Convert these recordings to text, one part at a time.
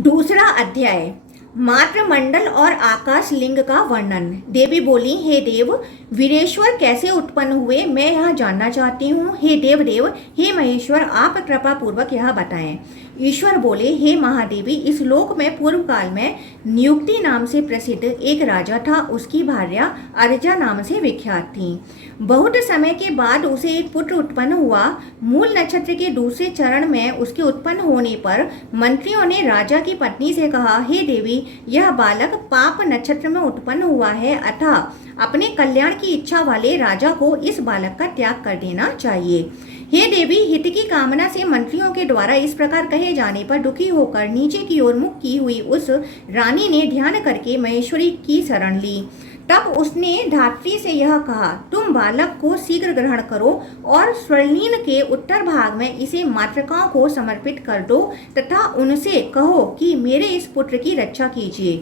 दूसरा अध्याय मातृमंडल और आकाश लिंग का वर्णन। देवी बोली, हे देव, वीरेश्वर कैसे उत्पन्न हुए मैं यह जानना चाहती हूँ। हे देव, हे महेश्वर, आप कृपा पूर्वक यह बताएं। ईश्वर बोले, हे महादेवी, इस लोक में पूर्व काल में नियुक्ति नाम से प्रसिद्ध एक राजा था। उसकी भार्या अर्जा नाम से विख्यात थी। बहुत समय के बाद उसे एक पुत्र उत्पन्न हुआ। मूल नक्षत्र के दूसरे चरण में उसके उत्पन्न होने पर मंत्रियों ने राजा की पत्नी से कहा, हे देवी, यह बालक पाप नक्षत्र में उत्पन्न हुआ है, अतः अपने कल्याण की इच्छा वाले राजा को इस बालक का त्याग कर देना चाहिए। हे देवी, हित की कामना से मंत्रियों के द्वारा इस प्रकार कहे जाने पर दुखी होकर नीचे की ओर मुख की हुई उस रानी ने ध्यान करके महेश्वरी की शरण ली। तब उसने धात्री से यह कहा, तुम बालक को शीघ्र ग्रहण करो और स्वर्णिन के उत्तर भाग में इसे मातृकाओं को समर्पित कर दो तथा उनसे कहो कि मेरे इस पुत्र की रक्षा कीजिए।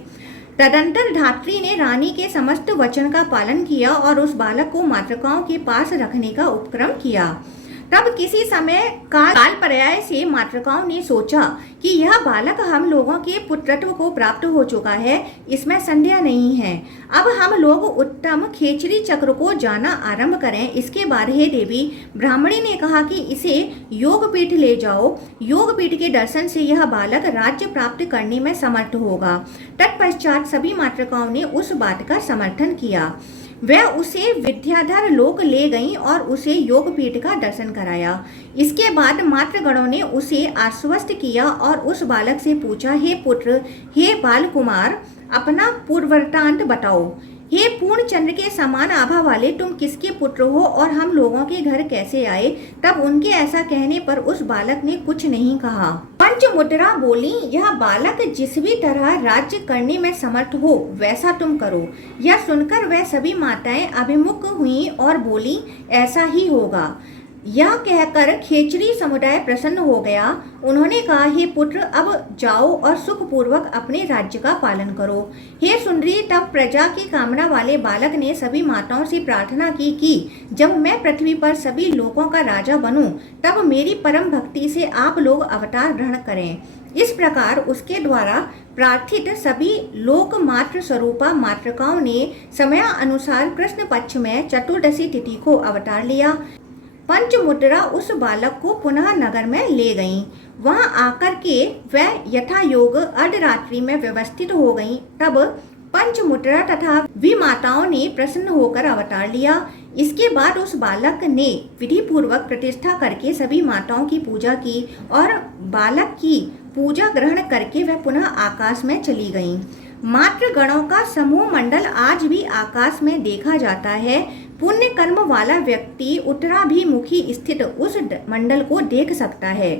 तदंतर धात्री ने रानी के समस्त वचन का पालन किया और उस बालक को मातृकाओं के पास रखने का उपक्रम किया। तब किसी समय काल पर्याय से मातृकाओं ने सोचा कि यह बालक हम लोगों के पुत्रत्व को प्राप्त हो चुका है, इसमें संदेह नहीं है। अब हम लोग उत्तम खेचरी चक्र को जाना आरंभ करें। इसके बाद हे देवी, ब्राह्मणी ने कहा कि इसे योगपीठ ले जाओ। योगपीठ के दर्शन से यह बालक राज्य प्राप्त करने में समर्थ होगा। तत्पश्चात सभी मातृकाओं ने उस बात का समर्थन किया। वह उसे विद्याधर लोक ले गईं और उसे योगपीठ का दर्शन कराया। इसके बाद मातृगणों ने उसे आश्वस्त किया और उस बालक से पूछा, हे पुत्र, हे बाल कुमार, अपना पूर्ववृत्तांत बताओ। हे पूर्ण चंद्र के समान आभा वाले, तुम किसके पुत्र हो और हम लोगों के घर कैसे आए? तब उनके ऐसा कहने पर उस बालक ने कुछ नहीं कहा। पंचमुद्रा बोली, यह बालक जिस भी तरह राज्य करने में समर्थ हो वैसा तुम करो। यह सुनकर वह सभी माताएं अभिमुख हुईं और बोली, ऐसा ही होगा। यह कहकर खेचरी समुदाय प्रसन्न हो गया। उन्होंने कहा, हे पुत्र, अब जाओ और सुखपूर्वक अपने राज्य का पालन करो। हे सुंदरी, तब प्रजा की कामना वाले बालक ने सभी माताओं से प्रार्थना की कि जब मैं पृथ्वी पर सभी लोगों का राजा बनूं, तब मेरी परम भक्ति से आप लोग अवतार ग्रहण करें। इस प्रकार उसके द्वारा प्रार्थित सभी लोक मातृ स्वरूपा मातृकाओं ने समयानुसार कृष्ण पक्ष में चतुर्दशी तिथि को अवतार लिया। पंचमुद्रा उस बालक को पुनः नगर में ले गईं। वहां आकर के वह यथा योग अर्धरात्रि में व्यवस्थित हो गईं। तब पंचमुद्रा तथा विमाताओं ने प्रसन्न होकर अवतार लिया। इसके बाद उस बालक ने विधि पूर्वक प्रतिष्ठा करके सभी माताओं की पूजा की और बालक की पूजा ग्रहण करके वह पुनः आकाश में चली गईं। मातृगणों का समूह मंडल आज भी आकाश में देखा जाता है। पुण्य कर्म वाला व्यक्ति उत्तराभिमुखी स्थित उस मंडल को देख सकता है।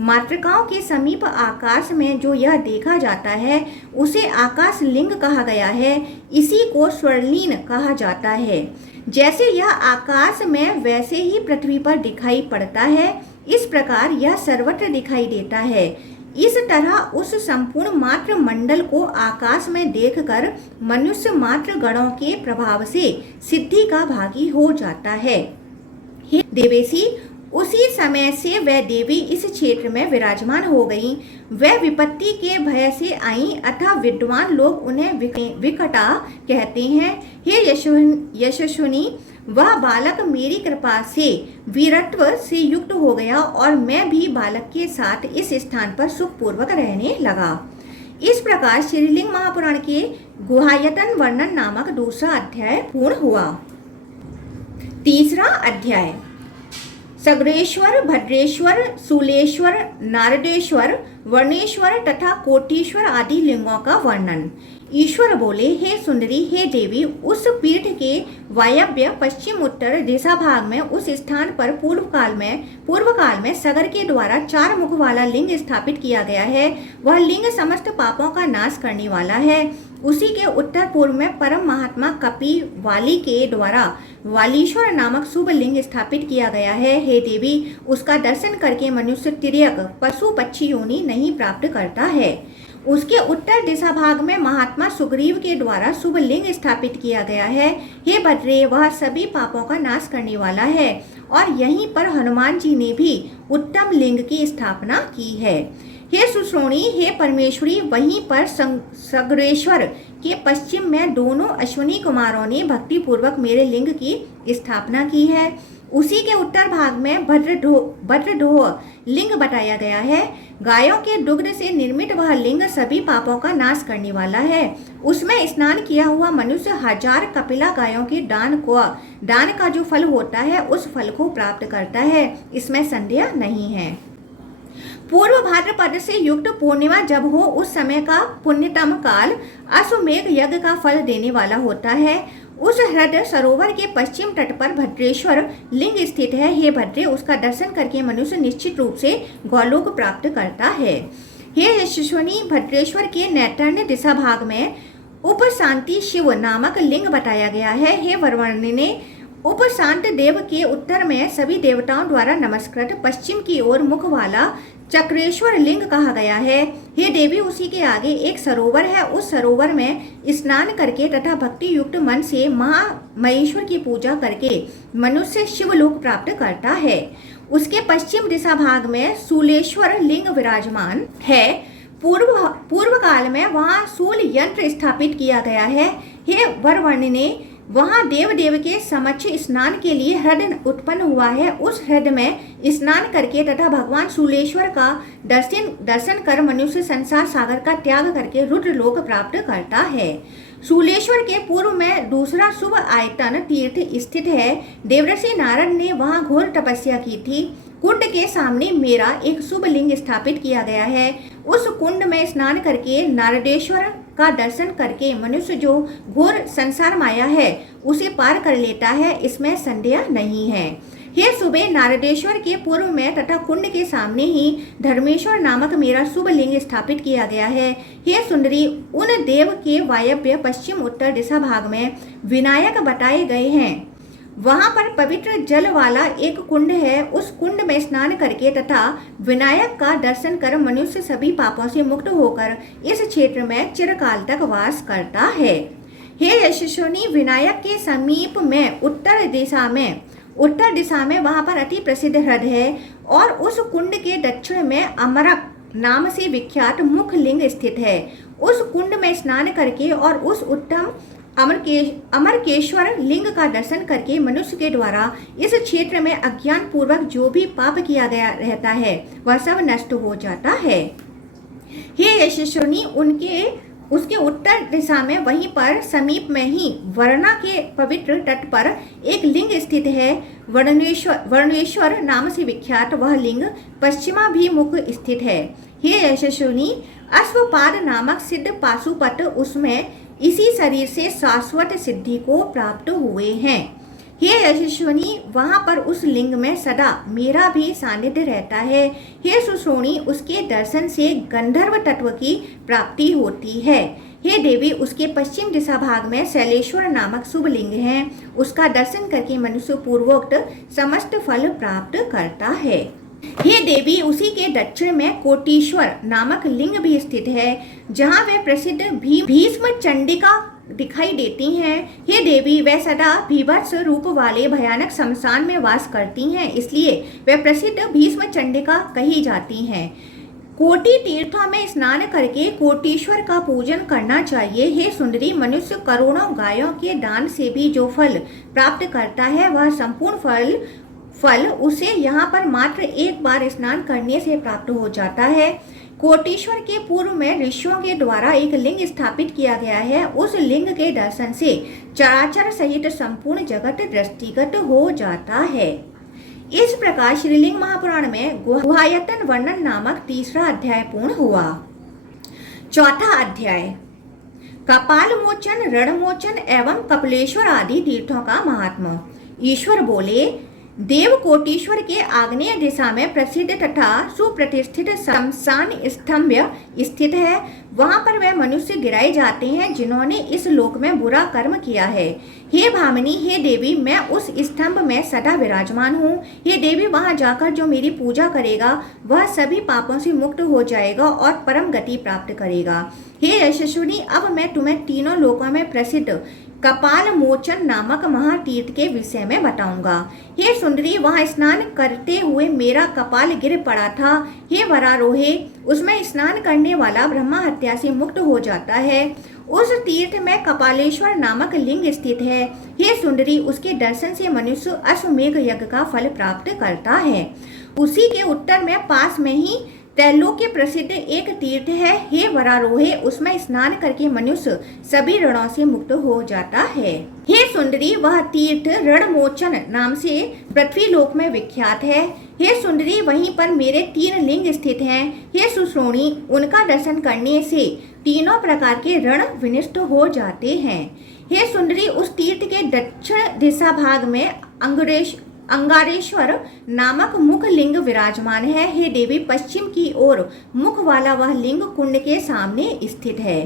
मातृकाओं के समीप आकाश में जो यह देखा जाता है उसे आकाश लिंग कहा गया है। इसी को स्वर्णिन कहा जाता है। जैसे यह आकाश में वैसे ही पृथ्वी पर दिखाई पड़ता है, इस प्रकार यह सर्वत्र दिखाई देता है। इस तरह उस संपूर्ण मातृ मंडल को आकाश में देखकर मनुष्य मातृ गणों के प्रभाव से सिद्धि का भागी हो जाता है। हे देवेशी, उसी समय से वह देवी इस क्षेत्र में विराजमान हो गई। वह विपत्ति के भय से आई, अतः विद्वान लोग उन्हें विकटा कहते हैं। हे यशस्विनी, वह बालक मेरी कृपा से वीरत्व से युक्त हो गया और मैं भी बालक के साथ इस स्थान पर सुखपूर्वक रहने लगा। इस प्रकार श्रीलिंग महापुराण के गुहायतन वर्णन नामक दूसरा अध्याय पूर्ण हुआ। तीसरा अध्याय सगरेश्वर, भद्रेश्वर, शूलेश्वर, नारदेश्वर, वर्णेश्वर तथा कोटीश्वर आदि लिंगों का वर्णन। ईश्वर बोले, हे सुंदरी, हे देवी, उस पीठ के वायव्य पश्चिम उत्तर दिशा भाग में उस स्थान पर पूर्व काल में सगर के द्वारा 4 मुख वाला लिंग स्थापित किया गया है। वह लिंग समस्त पापों का नाश करने वाला है। उसी के उत्तर पूर्व में परम महात्मा कपि वाली के द्वारा वालीश्वर नामक शुभ लिंग स्थापित किया गया है। हे देवी, उसका दर्शन करके मनुष्य तिर्यक पशु पक्षी योनि नहीं प्राप्त करता है। उसके उत्तर दिशा भाग में महात्मा सुग्रीव के द्वारा शुभ लिंग स्थापित किया गया है। हे भद्रे, वह सभी पापों का नाश करने वाला है और यहीं पर हनुमान जी ने भी उत्तम लिंग की स्थापना की है। हे सुश्रोणी, हे परमेश्वरी, वहीं पर सग्रेश्वर के पश्चिम में दोनों अश्विनी कुमारों ने भक्ति पूर्वक मेरे लिंग की स्थापना की है। उसी के उत्तर भाग में भद्रडोह लिंग बताया गया है। गायों के दुग्ध से निर्मित वह लिंग सभी पापों का नाश करने वाला है। उसमें स्नान किया हुआ मनुष्य 1000 कपिला गायों के दान का जो फल होता है उस फल को प्राप्त करता है, इसमें संदेह नहीं है। पूर्व भाद्रपद से युक्त पूर्णिमा जब हो उस समय का पुण्यतम काल अश्वमेघ यज्ञ का फल देने वाला होता है। उस हृदय सरोवर के पश्चिम तट पर भद्रेश्वर लिंग स्थित है। हे भद्रे, उसका दर्शन करके मनुष्य निश्चित रूप से गौलोक प्राप्त करता है। हे यशस्विनी, भद्रेश्वर के नैतन्य दिशा भाग में उपशांति शिव नामक लिंग बताया गया है। हे वरवर्णिने, उपशांत देव के उत्तर में सभी देवताओं द्वारा नमस्कृत पश्चिम की ओर मुख वाला चक्रेश्वर लिंग कहा गया है। हे देवी, उसी के आगे एक सरोवर है। उस सरोवर में स्नान करके तथा भक्ति युक्त मन से महेश्वर की पूजा करके मनुष्य शिवलोक प्राप्त करता है। उसके पश्चिम दिशा भाग में शूलेश्वर लिंग विराजमान है। पूर्व काल में वहाँ शूल यंत्र स्थापित किया गया है। हे वरवर्णिने, वहाँ देव के समक्ष स्नान के लिए हृदय उत्पन्न हुआ है। उस हृदय में स्नान करके तथा भगवान शूलेश्वर का दर्शन कर मनुष्य संसार सागर का त्याग करके रुद्र लोक प्राप्त करता है। शूलेश्वर के पूर्व में दूसरा शुभ आयतन तीर्थ स्थित है। देवर्षि नारद ने वहाँ घोर तपस्या की थी। कुंड के सामने मेरा एक शुभ लिंग स्थापित किया गया है। उस कुंड में स्नान करके नारदेश्वर का दर्शन करके मनुष्य जो घोर संसार माया है उसे पार कर लेता है, इसमें संदेह नहीं है। हे सुबह, नारदेश्वर के पूर्व में तथा कुंड के सामने ही धर्मेश्वर नामक मेरा शुभ लिंग स्थापित किया गया है। हे सुंदरी, उन देव के वायव्य पश्चिम उत्तर दिशा भाग में विनायक बताए गए हैं। वहाँ पर पवित्र जल वाला एक कुंड है। उस कुंड में स्नान करके तथा विनायक का दर्शन कर मनुष्य सभी पापों से मुक्त होकर इस क्षेत्र में चिरकाल तक वास करता है। हे यशस्विनी, विनायक के समीप में उत्तर दिशा में वहाँ पर अति प्रसिद्ध हृद है और उस कुंड के दक्षिण में अमरक नाम से विख्यात मुख लिंग स्थित है। उस कुंड में स्नान करके और उस उत्तम अमरकेश्वर लिंग का दर्शन करके मनुष्य के द्वारा इस क्षेत्र में अज्ञान पूर्वक जो भी पाप किया गया रहता है वह सब नष्ट हो जाता है। हे यशस्विनी, उसके उत्तर दिशा में वहीं पर समीप में ही वर्णा के पवित्र तट पर एक लिंग स्थित है। वर्णेश्वर नाम से विख्यात वह लिंग पश्चिमाभिमुख स्थित है। हे यशस्विनी, अश्वपाद नामक सिद्ध पाशुपत उसमें इसी शरीर से शाश्वत सिद्धि को प्राप्त हुए हैं। हे यशस्विनी, वहाँ पर उस लिंग में सदा मेरा भी सानिध्य रहता है। हे सुश्रोणी, उसके दर्शन से गंधर्व तत्व की प्राप्ति होती है। हे देवी, उसके पश्चिम दिशा भाग में शैलेश्वर नामक शुभ लिंग है। उसका दर्शन करके मनुष्य पूर्वोक्त समस्त फल प्राप्त करता है। हे देवी, उसी के दक्षिण में कोटीश्वर नामक लिंग भी स्थित है, जहाँ वे प्रसिद्ध भीष्म चंडिका दिखाई देती हैं। हे देवी, वे सदा भीभत्स रूप वाले भयानक शमशान में वास करती हैं, इसलिए वे प्रसिद्ध भीष्म चंडिका कही जाती हैं। कोटि तीर्थों में स्नान करके कोटीश्वर का पूजन करना चाहिए। हे सुंदरी, मनुष्य करोड़ों गायों के दान से भी जो फल प्राप्त करता है वह संपूर्ण फल उसे यहाँ पर मात्र एक बार स्नान करने से प्राप्त हो जाता है। कोटीश्वर के पूर्व में ऋषियों के द्वारा एक लिंग स्थापित किया गया है। उस लिंग के दर्शन से चराचर सहित संपूर्ण जगत दृष्टिगत हो जाता है। इस प्रकार श्रीलिंग महापुराण में गुहायतन वर्णन नामक तीसरा अध्याय पूर्ण हुआ। चौथा अध्याय कपाल मोचन, रणमोचन एवं कपिलेश्वर आदि तीर्थों का महात्मा। ईश्वर बोले, देव कोटीश्वर के आग्नेय दिशा में प्रसिद्ध तथा सुप्रतिष्ठित शमशान स्तंभ स्थित है। वहां पर वे मनुष्य गिराए जाते हैं जिन्होंने इस लोक में बुरा कर्म किया है। हे भामिनी, हे देवी, मैं उस स्तंभ में सदा विराजमान हूँ। हे देवी, वहां जाकर जो मेरी पूजा करेगा वह सभी पापों से मुक्त हो जाएगा और परम गति प्राप्त करेगा। हे यशस्विनी, अब मैं तुम्हें तीनों लोकों में प्रसिद्ध कपाल मोचन नामक महातीर्थ के विषय में बताऊंगा। हे सुंदरी, वहाँ स्नान करते हुए मेरा कपाल गिर पड़ा था। हे वरारोहे, उसमें स्नान करने वाला ब्रह्मा हत्या से मुक्त हो जाता है। उस तीर्थ में कपालेश्वर नामक लिंग स्थित है। हे सुंदरी, उसके दर्शन से मनुष्य अश्वमेघ यज्ञ का फल प्राप्त करता है। उसी के उत्तर में पास में ही त्रैलोक्य प्रसिद्ध एक तीर्थ है। हे वरारोहे, उसमें स्नान करके मनुष्य सभी ऋणों से मुक्त हो जाता है। हे सुंदरी, वह तीर्थ रणमोचन नाम से पृथ्वी लोक में विख्यात है। हे सुंदरी, वहीं पर मेरे 3 लिंग स्थित हैं। हे सुश्रोणी, उनका दर्शन करने से तीनों प्रकार के ऋण विनष्ट हो जाते हैं। हे सुंदरी, उस तीर्थ के दक्षिण दिशा भाग में अंगारेश्वर नामक मुख लिंग विराजमान है। हे देवी, पश्चिम की ओर मुख वाला वह लिंग कुंड के सामने स्थित है।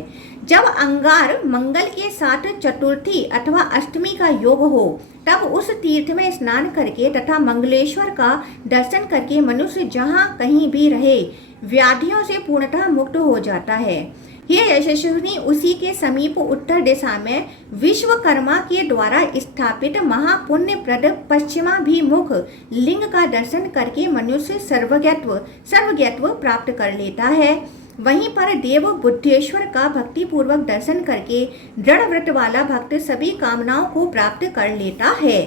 जब अंगार मंगल के साथ चतुर्थी अथवा अष्टमी का योग हो, तब उस तीर्थ में स्नान करके तथा मंगलेश्वर का दर्शन करके मनुष्य जहाँ कहीं भी रहे व्याधियों से पूर्णतः मुक्त हो जाता है। हे यशस्विनी, उसी के समीप उत्तर दिशा में विश्वकर्मा के द्वारा स्थापित महापुण्यप्रद पश्चिमाभिमुख लिंग का दर्शन करके मनुष्य सर्वज्ञत्व प्राप्त कर लेता है। वहीं पर देव बुद्धेश्वर का भक्ति पूर्वक दर्शन करके दृढ़ व्रत वाला भक्त सभी कामनाओं को प्राप्त कर लेता है।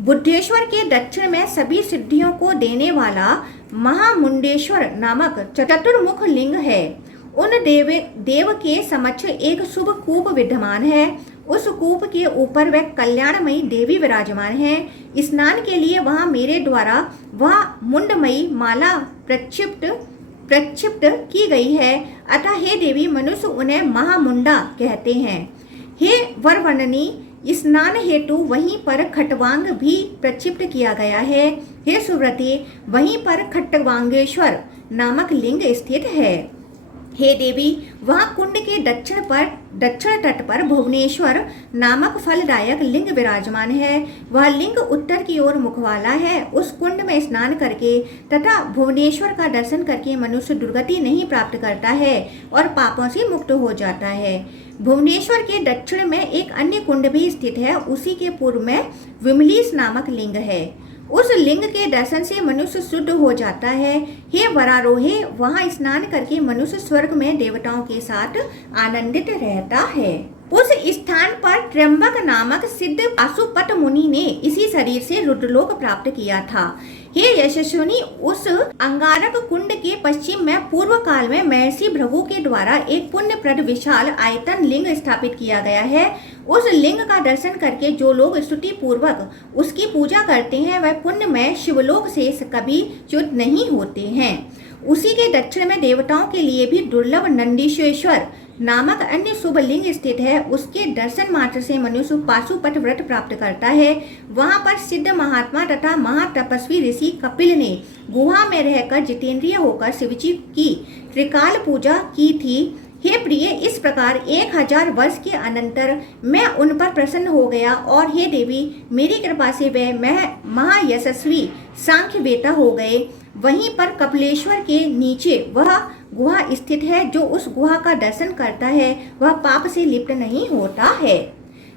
बुद्धेश्वर के दक्षिण में सभी सिद्धियों को देने वाला महामुंडेश्वर नामक चतुर्मुख लिंग है। उन देव के समक्ष एक शुभ कूप विद्यमान है। उस कूप के ऊपर वह कल्याणमयी देवी विराजमान है। स्नान के लिए वहां मेरे द्वारा वह मुंडमयी माला प्रक्षिप्त की गई है। अतः हे देवी, मनुष्य उन्हें महामुंडा कहते हैं। हे वरवर्णनी, स्नान हेतु वहीं पर खटवांग भी प्रक्षिप्त किया गया है। हे सुव्रते, वहीं पर खट्टवांगेश्वर नामक लिंग स्थित है। हे देवी, वहाँ कुंड के दक्षिण तट पर भुवनेश्वर नामक फलदायक लिंग विराजमान है। वह लिंग उत्तर की ओर मुख वाला है। उस कुंड में स्नान करके तथा भुवनेश्वर का दर्शन करके मनुष्य दुर्गति नहीं प्राप्त करता है और पापों से मुक्त हो जाता है। भुवनेश्वर के दक्षिण में एक अन्य कुंड भी स्थित है। उसी के पूर्व में विमलीस नामक लिंग है। उस लिंग के दर्शन से मनुष्य शुद्ध हो जाता है। हे वरारोहे, वहाँ स्नान करके मनुष्य स्वर्ग में देवताओं के साथ आनंदित रहता है। उस स्थान पर त्र्यंबक नामक सिद्ध पाशुपत मुनि ने इसी शरीर से रुद्रलोक प्राप्त किया था। हे यशस्विनी, उस अंगारक कुंड के पश्चिम में पूर्व काल में महर्षि भृगु के द्वारा एक पुण्यप्रद विशाल आयतन लिंग स्थापित किया गया है। उस लिंग का दर्शन करके जो लोग स्तुति पूर्वक उसकी पूजा करते हैं, वह पुण्य में शिवलोक से कभी च्युत नहीं होते हैं। उसी के दक्षिण में देवताओं के लिए भी दुर्लभ नंदीश्वर नामक अन्य शुभ लिंग स्थित है। उसके दर्शन मात्र से मनुष्य पाशुपत व्रत प्राप्त करता है। वहाँ पर सिद्ध महात्मा तथा महातपस्वी ऋषि कपिल ने गुहा में रहकर जितेंद्रिय होकर शिवजी की त्रिकाल पूजा की थी। हे प्रिय, इस प्रकार 1000 वर्ष के अनंतर मैं उन पर प्रसन्न हो गया और हे देवी, मेरी कृपा से वे महायशस्वी सांख्यवेता हो गए। वहीं पर कपिलेश्वर के नीचे वह गुहा स्थित है। जो उस गुहा का दर्शन करता है वह पाप से लिप्त नहीं होता है।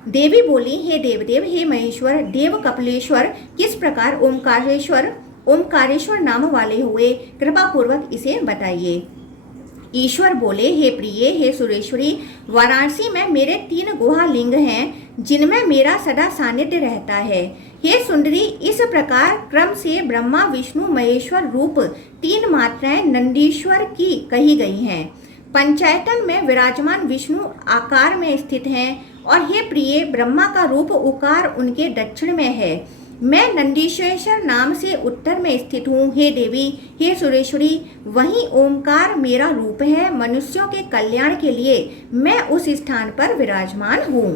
देवी बोली, हे देवदेव, हे महेश्वर, देव कपिलेश्वर किस प्रकार ओमकारेश्वर नाम वाले हुए, कृपा पूर्वक इसे बताइए। ईश्वर बोले, हे प्रिय, हे सुरेश्वरी, वाराणसी में मेरे 3 गुहा लिंग हैं जिनमें मेरा सदा सानिध्य रहता है। हे सुंदरी, इस प्रकार क्रम से ब्रह्मा विष्णु महेश्वर रूप 3 मात्राएं नंदीश्वर की कही गई हैं। पंचायतन में विराजमान विष्णु आकार में स्थित हैं और हे प्रिय, ब्रह्मा का रूप उकार उनके दक्षिण में है। मैं नंदीश्वर नाम से उत्तर में स्थित हूँ। हे देवी, हे सुरेश्वरी, वहीं ओमकार मेरा रूप है। मनुष्यों के कल्याण के लिए मैं उस स्थान पर विराजमान हूँ।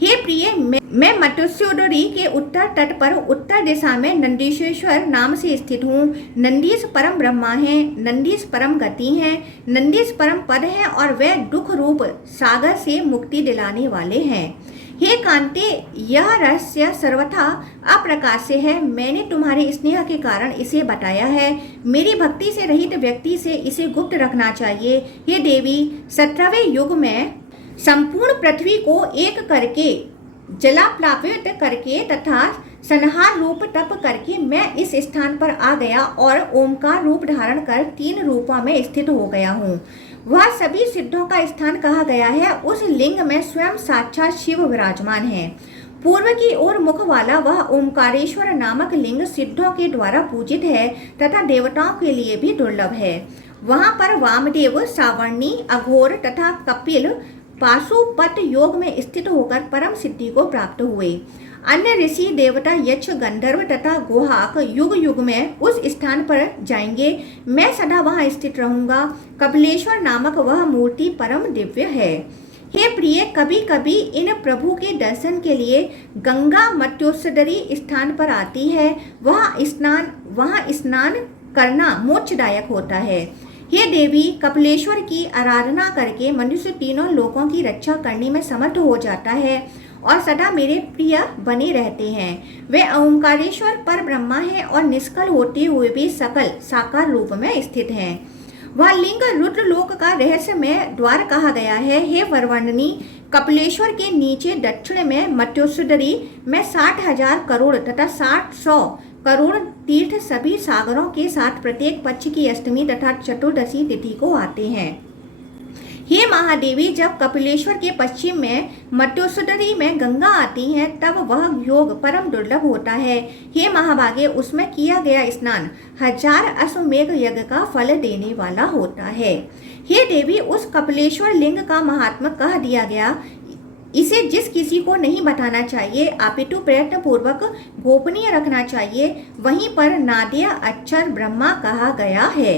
हे प्रिय, मैं मत्स्योदरी के उत्तर तट पर उत्तर दिशा में नंदीश्वर नाम से स्थित हूँ। नंदीश परम ब्रह्मा है, नंदीश परम गति है, नंदीश परम पद है और वे दुख रूप सागर से मुक्ति दिलाने वाले हैं। हे कांते, यह रहस्य सर्वथा अप्रकाश्य है। मैंने तुम्हारे स्नेह के कारण इसे बताया है। मेरी भक्ति से रहित व्यक्ति से इसे गुप्त रखना चाहिए। हे देवी, 17वें युग में संपूर्ण पृथ्वी को एक करके जलाप्लावित करके तथा संहार रूप तप करके मैं इस स्थान पर आ गया और ओमकार रूप धारण कर 3 रूपों में स्थित हो गया हूँ। वह सभी सिद्धों का स्थान कहा गया है। उस लिंग में स्वयं साक्षात शिव विराजमान है। पूर्व की ओर मुख वाला वह ओमकारेश्वर नामक लिंग सिद्धों के द्वारा पूजित है तथा देवताओं के लिए भी दुर्लभ है। वहां पर वामदेव, सावर्णी, अघोर तथा कपिल पाशुपत योग में स्थित होकर परम सिद्धि को प्राप्त हुए। अन्य ऋषि, देवता, यक्ष, गंधर्व तथा गुहाक युग युग में उस स्थान पर जाएंगे। मैं सदा वहां स्थित रहूंगा। कपिलेश्वर नामक वह मूर्ति परम दिव्य है। हे प्रिय, कभी कभी इन प्रभु के दर्शन के लिए गंगा मत्योत्सदरी स्थान पर आती है। वहाँ स्नान करना मोक्षदायक होता है। हे देवी, कपिलेश्वर की आराधना करके मनुष्य तीनों लोकों की रक्षा करने में समर्थ हो जाता है और सदा मेरे प्रिय बने रहते हैं। वे ओंकारेश्वर पर ब्रह्मा है और निष्कल होते हुए भी सकल साकार रूप में स्थित हैं। वह लिंग रुद्रलोक का रहस्यमय द्वार कहा गया है। हे वरवर्णनी, कपिलेश्वर के नीचे दक्षिण में मत्स्योदरी में 60,000 करोड़ तथा 100 करोड़ तीर्थ सभी सागरों के साथ प्रत्येक पक्ष की अष्टमी तथा चतुर्दशी तिथि को आते हैं। हे महादेवी, जब कपिलेश्वर के पश्चिम में मत्स्योदरी में गंगा आती है तब वह योग परम दुर्लभ होता है। हे महाभागे, उसमें किया गया स्नान 1000 अश्वमेघ यज्ञ का फल देने वाला होता है। हे देवी, उस कपिलेश्वर लिंग का महात्मा कह दिया गया। इसे जिस किसी को नहीं बताना चाहिए अपितु प्रयत्न पूर्वक गोपनीय रखना चाहिए। वहीं पर नाद्य अक्षर ब्रह्मा कहा गया है।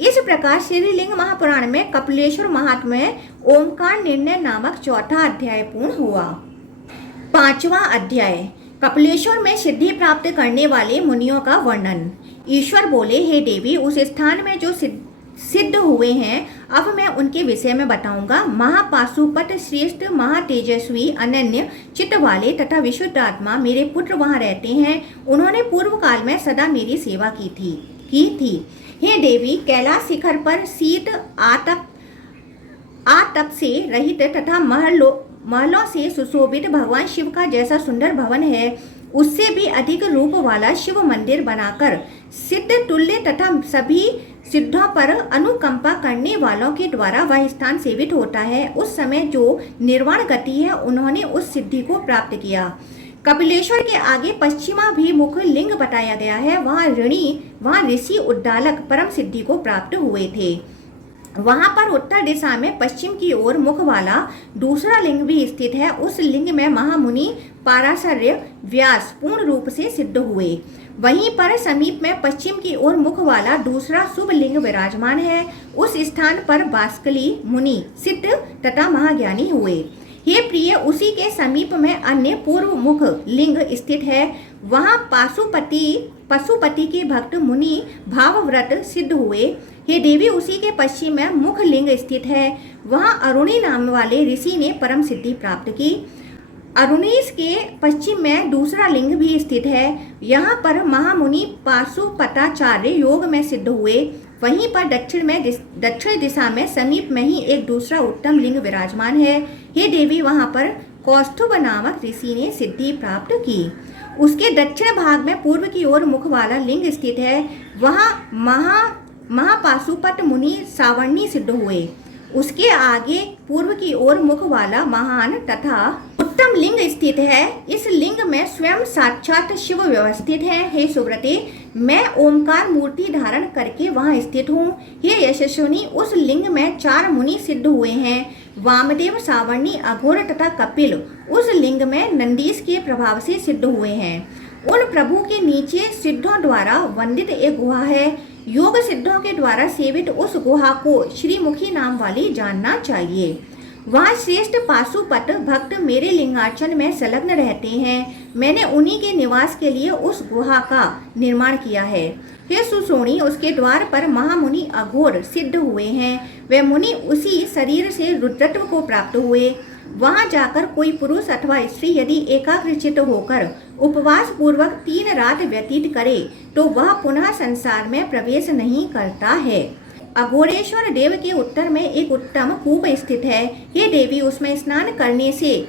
इस प्रकार श्रीलिंग महापुराण में कपिलेश्वर महात्म्य ओमकार निर्णय नामक चौथा अध्याय पूर्ण हुआ। 5वां अध्याय, कपिलेश्वर में सिद्धि प्राप्त करने वाले मुनियों का वर्णन। ईश्वर बोले, हे देवी, उस स्थान में जो सिद्ध हुए हैं अब मैं उनके विषय में बताऊंगा। महापाशुपत श्रेष्ठ, महातेजस्वी, अनन्य चित्त वाले तथा विशुद्ध आत्मा मेरे पुत्र वहां रहते हैं। उन्होंने पूर्व काल में सदा मेरी सेवा की थी। हे देवी, कैलाश शिखर पर शीत आतप से रहित तथा महलों से सुशोभित भगवान शिव का जैसा सुंदर भवन है, उससे भी अधिक रूप वाला शिव मंदिर बनाकर सिद्ध तुल्य तथा सभी सिद्धों पर अनुकंपा करने वालों के द्वारा वह स्थान सेवित होता है। उस समय जो निर्वाण गति है उन्होंने उस सिद्धि को प्राप्त किया। कपिलेश्वर के आगे पश्चिमाभिमुख लिंग बताया गया है। वहाँ ऋषि उद्दालक परम सिद्धि को प्राप्त हुए थे। वहां पर उत्तर दिशा में पश्चिम की ओर मुख वाला दूसरा लिंग भी स्थित है। उस लिंग में महामुनि पाराशर्य व्यास पूर्ण रूप से सिद्ध हुए। वहीं पर समीप में पश्चिम की ओर मुख वाला दूसरा शुभ लिंग विराजमान है। उस स्थान पर बाष्कली मुनि सिद्ध तथा महाज्ञानी हुए। हे प्रिय, उसी के समीप में अन्य पूर्व मुख लिंग स्थित है। वहाँ पशुपति के भक्त मुनि भावव्रत सिद्ध हुए। हे देवी, उसी के पश्चिम में मुख लिंग स्थित है। वहाँ अरुणी नाम वाले ऋषि ने परम सिद्धि प्राप्त की। अरुणीश के पश्चिम में दूसरा लिंग भी स्थित है। यहाँ पर महामुनि पाशुपताचार्य योग में सिद्ध हुए। वहीं पर दक्षिण दिशा में समीप में ही एक दूसरा उत्तम लिंग विराजमान है। हे देवी, वहाँ पर कौस्तुभ नामक ऋषि ने सिद्धि प्राप्त की। उसके दक्षिण भाग में पूर्व की ओर मुख वाला लिंग स्थित है। वहाँ महापाशुपत मुनि सावर्णी सिद्ध हुए। उसके आगे पूर्व की ओर मुख वाला महान तथा उत्तम लिंग स्थित है। इस लिंग में स्वयं साक्षात शिव व्यवस्थित है। हे सुव्रते, मैं ओमकार मूर्ति धारण करके वहां स्थित हूँ। हे यशस्विनी, उस लिंग में 4 मुनि सिद्ध हुए हैं। वामदेव, सावर्णी, अघोर तथा कपिल उस लिंग में नंदीश के प्रभाव से सिद्ध हुए हैं। उन प्रभु के नीचे सिद्धों द्वारा वंदित एक गुहा है। योग सिद्धों के द्वारा सेवित उस गुहा को श्रीमुखी नाम वाली जानना चाहिए। वहाँ श्रेष्ठ पाशुपत भक्त मेरे लिंगार्चन में संलग्न रहते हैं। मैंने उन्हीं के निवास के लिए उस गुहा का निर्माण किया है। हे सुसोणी, उसके द्वार पर महामुनि अघोर सिद्ध हुए हैं। वे मुनि उसी शरीर से रुद्रत्व को प्राप्त हुए। वहां जाकर कोई पुरुष अथवा स्त्री यदि एकाग्रचित्त होकर उपवास पूर्वक 3 रात व्यतीत करे तो वह पुनः संसार में प्रवेश नहीं करता है। अघोरेश्वर देव के उत्तर में एक उत्तम कूप स्थित है। हे देवी, उसमें स्नान करने से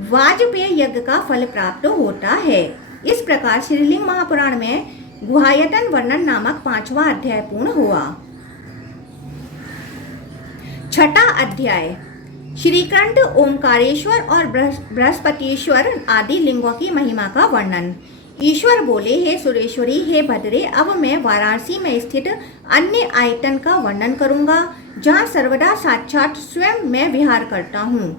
वाजपेय यज्ञ का फल प्राप्त होता है। इस प्रकार श्रीलिंग महापुराण में गुहायतन वर्णन नामक 5वां अध्याय पूर्ण हुआ। छठा अध्याय श्रीकंठ, ओमकारेश्वर और बृहस्पतिश्वर आदि लिंगों की महिमा का वर्णन। ईश्वर बोले, हे सुरेश्वरी, हे भद्रे, अब मैं वाराणसी में स्थित अन्य आयतन का वर्णन करूंगा जहां सर्वदा साक्षात स्वयं मैं विहार करता हूँ।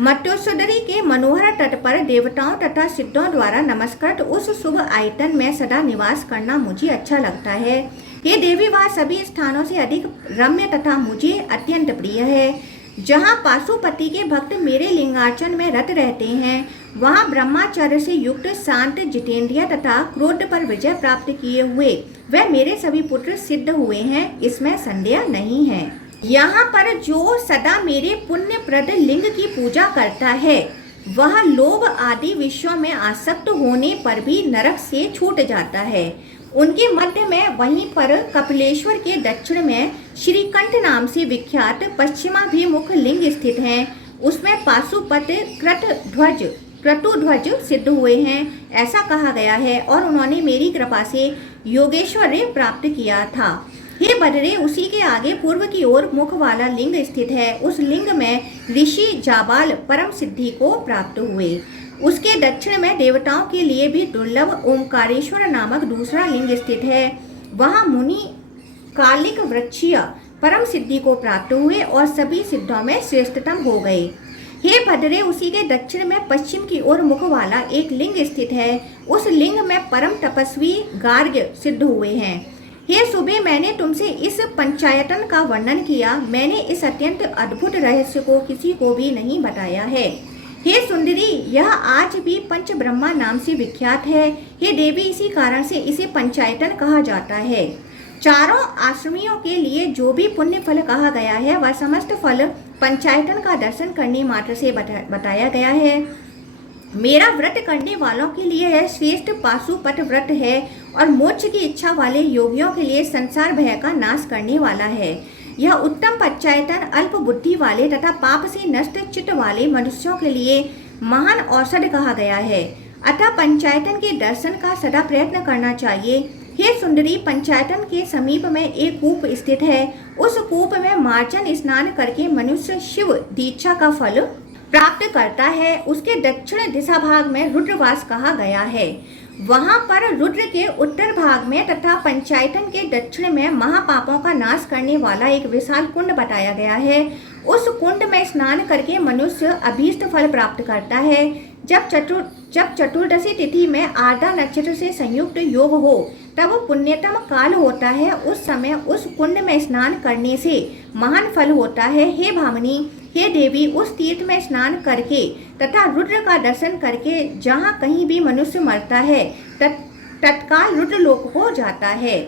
मत्स्योदरी के मनोहर तट पर देवताओं तथा सिद्धों द्वारा नमस्कृत उस शुभ आयतन में सदा निवास करना मुझे अच्छा लगता है। हे देवी, वह सभी स्थानों से अधिक रम्य तथा मुझे अत्यंत प्रिय है। जहाँ पाशुपति के भक्त मेरे लिंगार्चन में रत रहते हैं, वहाँ ब्रह्मचर्य से युक्त, शांत, जितेंद्रिय तथा क्रोध पर विजय प्राप्त किए हुए वे मेरे सभी पुत्र सिद्ध हुए हैं, इसमें संदेह नहीं है। यहाँ पर जो सदा मेरे पुण्यप्रद लिंग की पूजा करता है, वह लोभ आदि विषयों में आसक्त होने पर भी नरक से छूट जाता है। उनके मध्य में वहीं पर कपिलेश्वर के दक्षिण में श्रीकंठ नाम से विख्यात पश्चिमाभिमुख लिंग स्थित है। उसमें पाशुपत क्रतुध्वज सिद्ध हुए हैं, ऐसा कहा गया है, और उन्होंने मेरी कृपा से योगेश्वर्य प्राप्त किया था। हे बदरे, उसी के आगे पूर्व की ओर मुख वाला लिंग स्थित है। उस लिंग में ऋषि जाबाल परम सिद्धि को प्राप्त हुए। उसके दक्षिण में देवताओं के लिए भी दुर्लभ ओमकारेश्वर नामक दूसरा लिंग स्थित है। वहाँ मुनि कालिक वृक्षीय परम सिद्धि को प्राप्त हुए और सभी सिद्धों में श्रेष्ठतम हो गए। हे भद्रे, उसी के दक्षिण में पश्चिम की ओर मुख वाला एक लिंग स्थित है। उस लिंग में परम तपस्वी गार्ग्य सिद्ध हुए हैं। हे सुबह, मैंने तुमसे इस पंचायतन का वर्णन किया। मैंने इस अत्यंत अद्भुत रहस्य को किसी को भी नहीं बताया है। हे सुंदरी, यह आज भी पंच ब्रह्मा नाम से विख्यात है। हे देवी, इसी कारण से इसे पंचायतन कहा जाता है। चारों आश्रमियों के लिए जो भी पुण्य फल कहा गया है, वह समस्त फल पंचायतन का दर्शन करने मात्र से बताया गया है। मेरा व्रत करने वालों के लिए यह श्रेष्ठ पाशुपत व्रत है और मोक्ष की इच्छा वाले योगियों के लिए संसार भय का नाश करने वाला है। यह उत्तम पंचायतन अल्प बुद्धि वाले तथा पाप से नष्ट चित्त वाले मनुष्यों के लिए महान औषध कहा गया है। अतः पंचायतन के दर्शन का सदा प्रयत्न करना चाहिए। हे सुंदरी, पंचायतन के समीप में एक कूप स्थित है। उस कूप में मार्जन स्नान करके मनुष्य शिव दीक्षा का फल प्राप्त करता है। उसके दक्षिण दिशा भाग में रुद्रवास कहा गया है। वहां पर रुद्र के उत्तर भाग में तथा पंचायतन के दक्षिण में महापापों का नाश करने वाला एक विशाल कुंड बताया गया है। उस कुंड में स्नान करके मनुष्य अभीष्ट फल प्राप्त करता है। जब चतुर्दशी तिथि में आर्द्रा नक्षत्र से संयुक्त योग हो, तब पुण्यतम काल होता है। उस समय उस कुंड में स्नान करने से महान फल होता है। हे भामिनी, हे देवी, उस तीर्थ में स्नान करके तथा रुद्र का दर्शन करके जहाँ कहीं भी मनुष्य मरता है, तत्काल रुद्र लोक हो जाता है।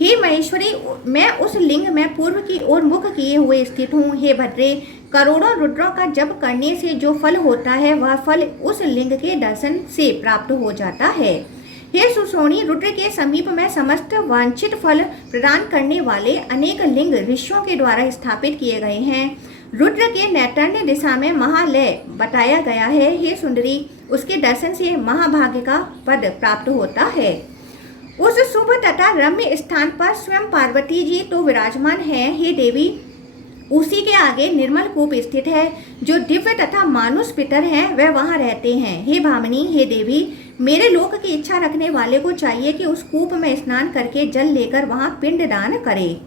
हे महेश्वरी, मैं उस लिंग में पूर्व की ओर मुख किए हुए स्थित हूँ। हे भद्रे, करोड़ों रुद्रों का जप करने से जो फल होता है, वह फल उस लिंग के दर्शन से प्राप्त हो जाता है। हे सुसोणी, रुद्र के समीप में समस्त वांछित फल प्रदान करने वाले अनेक लिंग ऋषियों के द्वारा स्थापित किए गए हैं। रुद्र के नैतन्य दिशा में महालय बताया गया है। हे सुंदरी, उसके दर्शन से महाभाग्य का पद प्राप्त होता है। उस शुभ तथा रम्य स्थान पर स्वयं पार्वती जी तो विराजमान है। हे देवी, उसी के आगे निर्मल कूप स्थित है। जो दिव्य तथा मानुष पितर हैं, वे वहाँ रहते हैं। हे भामिनी, हे देवी, मेरे लोक की इच्छा रखने वाले को चाहिए कि उस कूप में स्नान करके जल लेकर वहाँ पिंडदान करे।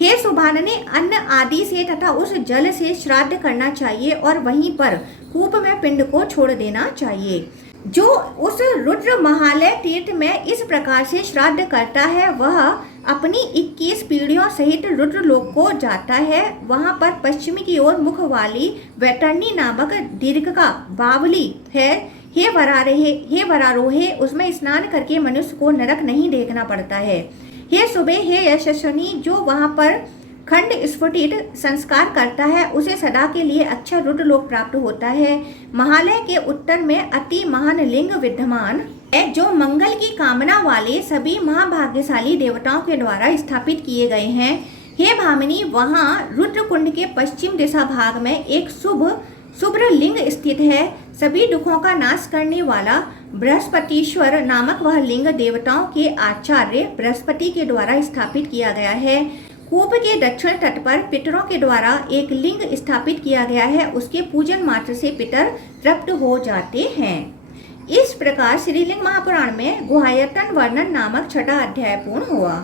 हे सुभानने, अन्न आदि से तथा उस जल से श्राद्ध करना चाहिए और वहीं पर कूप में पिंड को छोड़ देना चाहिए। जो उस रुद्र महालय तीर्थ में इस प्रकार से श्राद्ध करता है, वह अपनी 21 पीढ़ियों सहित रुद्र लोक को जाता है। वहाँ पर पश्चिमी की ओर मुख वाली वैतरणी नामक दीर्घ का बावली है। हे वरारोहे, उसमें स्नान करके मनुष्य को नरक नहीं देखना पड़ता है। हे सुबह, हे यशस्विनी, जो वहाँ पर खंड स्फुटित संस्कार करता है, उसे सदा के लिए अच्छा रुद्र लोक प्राप्त होता है। महालय के उत्तर में अति महान लिंग विद्यमान है, जो मंगल की कामना वाले सभी महाभाग्यशाली देवताओं के द्वारा स्थापित किए गए हैं। हे भामिनी, वहाँ रुद्र कुंड के पश्चिम दिशा भाग में एक शुभ्र लिंग स्थित है। सभी दुखों का नाश करने वाला बृहस्पतिश्वर नामक वह लिंग देवताओं के आचार्य बृहस्पति के द्वारा स्थापित किया गया है। कूप के दक्षिण तट पर पितरों के द्वारा एक लिंग स्थापित किया गया है, उसके पूजन मात्र से पितर तृप्त हो जाते हैं। इस प्रकार श्रीलिंग महापुराण में गुहायतन वर्णन नामक छठा अध्याय पूर्ण हुआ।